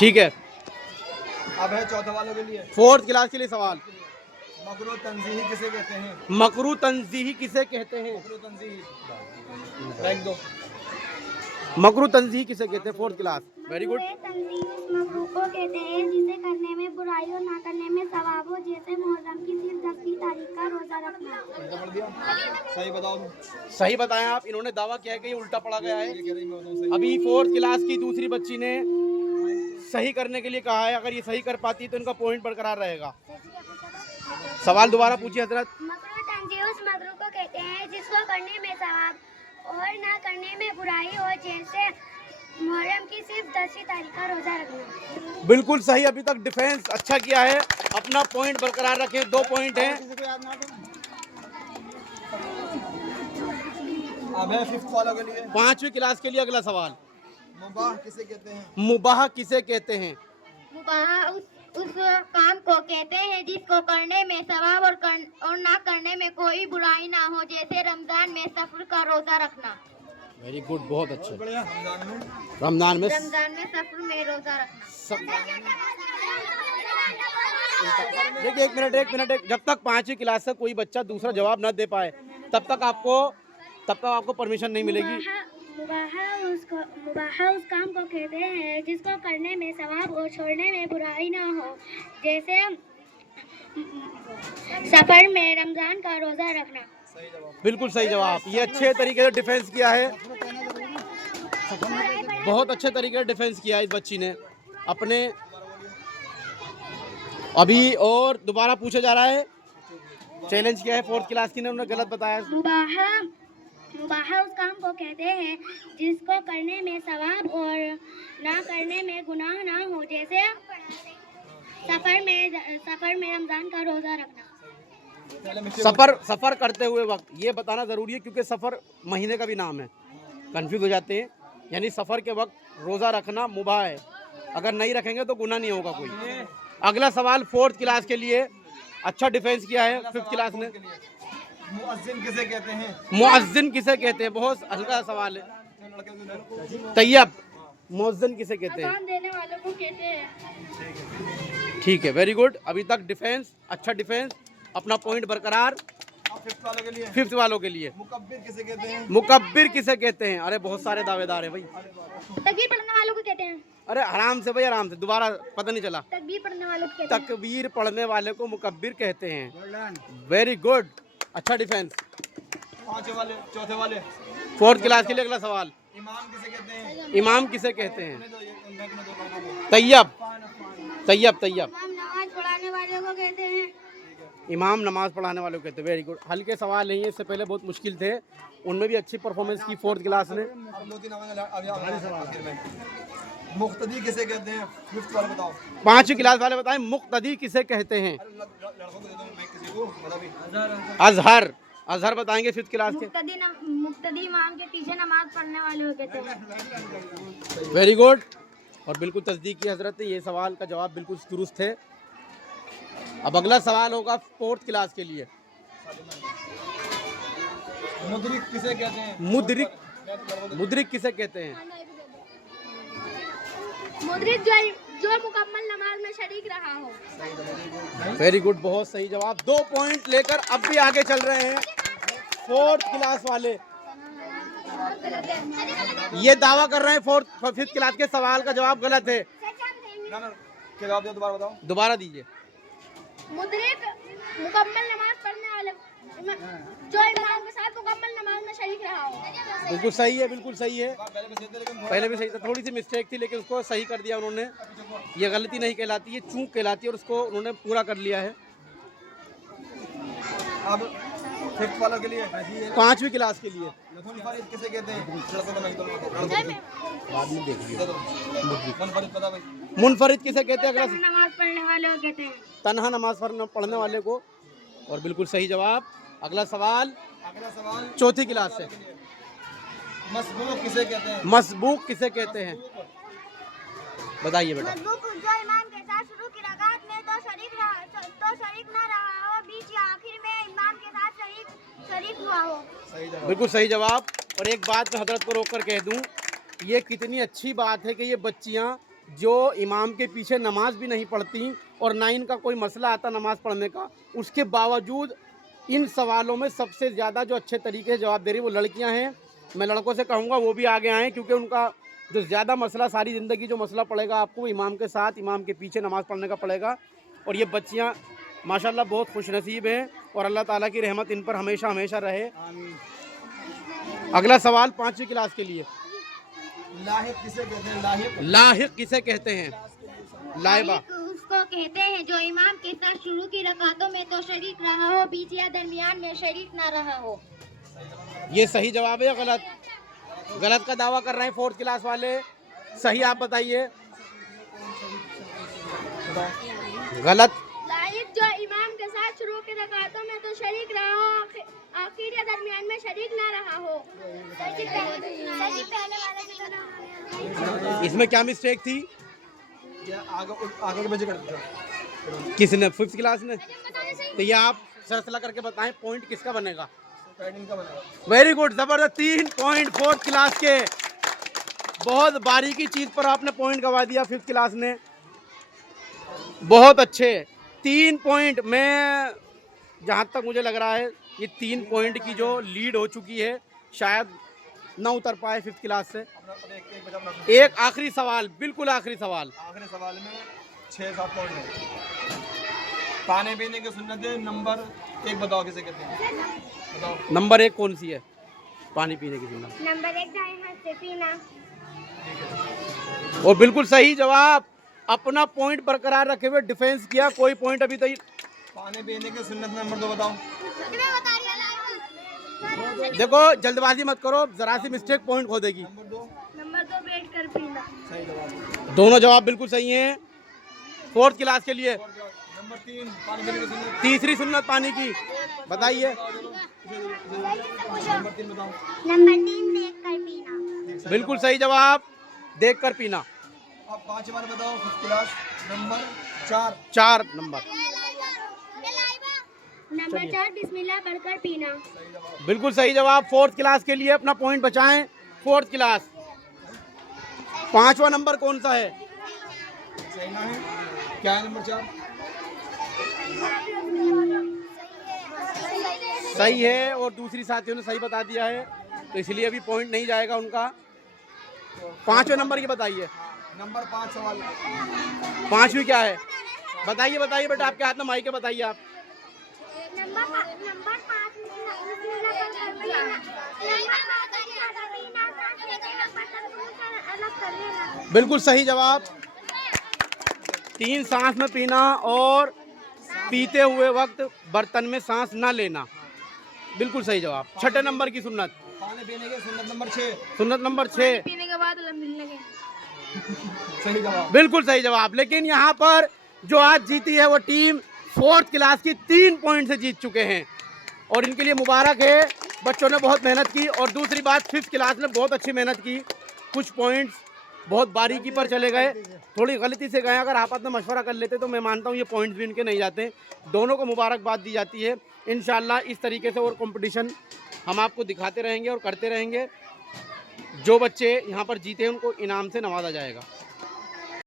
ठीक है। अब है चौथे वालों के लिए। फोर्थ क्लास के लिए सवाल। मकरू तंजीही किसे कहते हैं? मकरू तंजीही किसे कहते हैं? मकरू तंजीही रख दो। मकरू तंजीही किसे कहते हैं? Fourth class. Very good. तंजीह उस मकरूह को कहते हैं जिसे करने में बुराई और ना करने में सवाब हो, जैसे मुहर्रम की सिर्फ 10वीं तारीख का रोजा रखना। उल्टा पढ़ दिया। सही बताओ तुम। सही बताया आप। इन्होंने दावा किया है कि ये उल्टा पढ़ा गया है। ये कह रही मैं बताऊं सही। अभी फोर्थ क्लास की दूसरी बच्ची ने सही करने के लिए कहा है। अगर ये सही कर पाती तो इनका पॉइंट बरकरार रहेगा। सवाल दोबारा पूछिए हजरत। मकरूह तंजीह उस मकरूह को कहते हैं जिसको करने में सवाब और ना करने में बुराई हो, जैसे मुहर्रम की सिर्फ 10वीं तारीख का रोजा रखना। बिल्कुल सही। अभी तक डिफेंस अच्छा किया है। अपना पॉइंट बरकरार रखें। 2 पॉइंट हैं। अब है फिफ्थ वालों के लिए। 5वीं क्लास के लिए अगला सवाल। मुबाह किसे कहते हैं? मुबाह किसे कहते हैं? मुबाह उस काम को कहते हैं जिसको करने में सवाब और ना करने में कोई बुराई ना हो, जैसे रमजान में सफर का रोजा रखना। Very good. बहुत अच्छे। बढ़िया। रमजान में सफर में रोजा रखना। देखिए एक मिनट जब तक 5वीं क्लास से कोई बच्चा दूसरा जवाब न दे पाए तब तक आपको परमिशन नहीं मिलेगी। मुबाह उस काम को कहते हैं जिसको करने में सवाब और छोड़ने में बुराई ना हो, जैसे सफर में रमजान का रोजा रखना। बिल्कुल सही जवाब। ये अच्छे तरीके से डिफेंस किया है। बहुत अच्छे तरीके से डिफेंस किया है इस बच्ची ने अपने। अभी और दोबारा पूछा जा रहा है। चैलेंज किया है फोर्थ क्लास की ने, उन्होंने गलत बताया। मुबाह उस काम को कहते हैं जिसको करने में सवाब और ना करने में गुनाह ना हो, जैसे सफर में रमजान का रोजा रखना। सफर करते हुए वक्त ये बताना जरूरी है क्योंकि सफर महीने का भी नाम है। कंफ्यूज हो जाते हैं। यानी सफर के वक्त रोजा रखना मुबाह है। अगर नहीं रखेंगे तो गुनाह नहीं होगा कोई। अगला सवाल फोर्थ क्लास के लिए। अच्छा डिफेंस किया है फिफ्थ क्लास ने। मुअज्जिन किसे कहते हैं? मुअज्जिन किसे कहते हैं? बहुत हल्का सवाल है। तैयब। मुअज्जिन किसे कहते हैं? अज़ान देने वालों को कहते हैं। ठीक है। Very good. अभी तक डिफेंस अच्छा डिफेंस। अपना पॉइंट बरकरार। फिफ्थ वालों के लिए। फिफ्थ वालों के लिए। मुकब्बिर किसे कहते हैं? मुकब्बिर किसे कहते हैं? अरे बहुत सारे दावेदार हैं भाई। तकबीर पढ़ने वालों को कहते हैं। अरे आराम से भाई आराम से। दोबारा पता नहीं चला। तकबीर पढ़ने वालों को कहते हैं। तकबीर पढ़ने वाले को मुकब्बिर कहते हैं। Very good. अच्छा डिफेंस। चौथे वाले। फोर्थ क्लास के लिए अगला सवाल। इमाम किसे कहते हैं? इमाम किसे कहते हैं? तैयब। तैयब। तैयब। नमाज पढ़ाने वालों को कहते हैं। इमाम नमाज पढ़ाने वालों को कहते हैं। Very good. हल्के सवाल नहीं है। इससे पहले बहुत मुश्किल थे। उनमें भी अच्छी परफॉर्मेंस की फोर्थ क्लास ने। मुक्तदी किसे कहते हैं? फिफ्थ वाले बताओ। 5वीं क्लास वाले बताएं मुक्तदी किसे कहते हैं? लड़कों को दे दो मैं किसी को बता भी। अजहर। अजहर बताएंगे फिफ्थ क्लास के। मुक्तदी इमाम के पीछे नमाज पढ़ने वाले को कहते हैं। Very good. और बिल्कुल तस्दीक की हजरत ने। ये सवाल का जवाब बिल्कुल दुरुस्त है। अब अगला सवाल होगा फोर्थ क्लास के लिए। मुदरिक किसे कहते हैं? मुदरिक किसे कहते हैं? मुदरिक जो मुकम्मल नमाज में शरीक रहा हो। Very good. बहुत सही जवाब। 2 पॉइंट लेकर अब भी आगे चल रहे हैं फोर्थ क्लास वाले। ये दावा कर रहे हैं फिफ्थ क्लास के सवाल का जवाब गलत है। क्या जवाब दिया? दोबारा बताओ। दोबारा दीजिए। मुदरिक मुकम्मल नमाज पढ़ने वाले जो इमाम के साथ मुकम्मल नमाज में शरीक रहा हो। बिल्कुल सही है। बिल्कुल सही है। पहले भी सही था। थोड़ी सी मिस्टेक थी लेकिन उसको सही कर दिया उन्होंने। ये गलती नहीं कहलाती, ये चूक कहलाती है और उसको उन्होंने पूरा कर लिया है। अब फिफ्थ वालों के लिए। 5वीं क्लास के लिए। मुनफरिद किसे कहते हैं? बाद में देख लीजिए। मुनफरिद पता भाई। मुनफरिद किसे कहते हैं? अगला नमाज पढ़ने वाले को कहते हैं। तन्हा नमाज पढ़ने वाले को। और बिल्कुल सही जवाब। अगला सवाल चौथी क्लास से। मसबूक किसे कहते हैं? मसबूक किसे कहते हैं? बताइए बेटा। मसबूक जो इमाम के साथ शुरू की रकात में तो शरीक ना रहा हो, बीच या आखिर में इमाम के साथ शरीक हुआ हो। बिल्कुल सही जवाब। और एक बात मैं हजरत को रोक कर कह दूं, ये कितनी अच्छी बात है कि ये बच्चियां जो इमाम के पीछे नमाज भी नहीं पढ़ती और ना इनका कोई मसला आता नमाज पढ़ने का, उसके बावजूद इन सवालों में सबसे ज़्यादा जो अच्छे तरीके से जवाब दे रही वो लड़कियां हैं। मैं लड़कों से कहूँगा वो भी आगे आएँ, क्योंकि उनका जो ज़्यादा मसला सारी ज़िंदगी जो मसला पड़ेगा आपको इमाम के साथ, इमाम के पीछे नमाज़ पढ़ने का पड़ेगा। और ये बच्चियाँ माशाल्लाह बहुत खुशनसीब हैं और अल्लाह ताला की रहमत इन पर हमेशा हमेशा रहे। अगला सवाल 5वीं क्लास के लिए, लाहिक किसे कहते हैं? लाहिक लाहिक किसे कहते हैं? लाइबा उसको कहते हैं जो इमाम के साथ शुरू की रकातों में तो शरीक रहा हो, बीच या दरमियान में शरीक ना रहा हो। ये सही जवाब है या गलत? गलत का दावा कर रहे हैं 4th क्लास वाले, सही आप बताइए। गलत। लाहिक जो इमाम के साथ शुरू की रकातों में तो शरीक रहा हो, आखिर या दरमियान में शरीक ना रहा हो। इसमें क्या मिस्टेक थी? आगे के बच्चे करते हैं। किसने? 5th क्लास ने? तो ये आप फैसला करके बताएं पॉइंट किसका बनेगा? इनका बनेगा। वेरी गुड, जबरदस्त। 3 पॉइंट 4th क्लास के। बहुत बारीकी चीज पर आपने पॉइंट गवा दिया 5th क्लास ने, बहुत अच्छे 3 पॉइंट। मैं जहाँ तक मुझे लग रहा है ये 3 पॉइंट की जो लीड हो चुकी है शायद ना उतर पाए 5th क्लास से। एक आखिरी सवाल, बिल्कुल आखिरी सवाल। आखिरी सवाल में 6-7 पॉइंट है। पानी पीने की सुन्नतें नंबर 1 बताओ किसे कहते हैं? बताओ। नंबर 1 कौन सी है पानी पीने की सुन्नत? नंबर 1 दाएं हाथ से पीना। वो बिल्कुल सही जवाब। अपना पॉइंट बरकरार रखे हुए डिफेंस किया, कोई पॉइंट अभी तक। पानी पीने की सुन्नत नंबर 2 बताओ। देखो जल्दबाजी मत करो, जरा सी मिस्टेक पॉइंट खो देगी। नंबर 2 बैठ कर पीना। सही जवाब। दोनों जवाब बिल्कुल सही हैं 4th क्लास के लिए। नंबर 3 पानी पीने की सुन्नत। तीसरी सुन्नत पानी की बताइए। नंबर 3 बताओ। नंबर 3 देख कर पीना। बिल्कुल सही जवाब, देख कर पीना। अब 5 बार बताओ 5th class. Number 4। 4 number. Number 4 बिस्मिल्लाह पढ़कर पीना। बिल्कुल सही जवाब। 4th क्लास के लिए अपना पॉइंट बचाएं। 4th class. 5वां नंबर कौन सा है? सही ना है? क्या है नंबर 4? सही है और दूसरी साथियों ने सही बता दिया है, तो इसलिए अभी पॉइंट नहीं जाएगा उनका। 5वें नंबर की बताइए। नंबर 5 सवाल। 5वीं क्या है? बताइए बताइए बेटा, आपके हाथ में माइक है, बताइए आप। नंबर 5 बिल्कुल सही जवाब। 3 सांस में पीना और पीते हुए वक्त बर्तन में सांस ना लेना, बिल्कुल सही जवाब। 6ठे नंबर की सुन्नत। पानी पीने की सुन्नत नंबर 6। सुन्नत नंबर 6। पीने के बाद मिलने के। सही जवाब। बिल्कुल सही जवाब। लेकिन यहाँ पर जो आज जीती है वो टीम 4th क्लास की 3 पॉइंट से जीत चुके हैं और इनके लिए मुबारक है। बच्चों ने बहुत मेहनत की और दूसरी बात 5th क्लास ने बहुत अच्छी मेहनत की। कुछ पॉइंट्स बहुत बारीकी पर चले गए, थोड़ी गलती से गए। अगर आपस में मशवरा कर लेते तो मैं मानता हूँ ये पॉइंट्स भी इनके नहीं जाते। दोनों को मुबारकबाद दी जाती है। इंशाल्लाह इस तरीके से और कंपटीशन हम आपको दिखाते रहेंगे और करते रहेंगे। जो बच्चे यहाँ पर जीते हैं उनको इनाम से नवाजा जाएगा।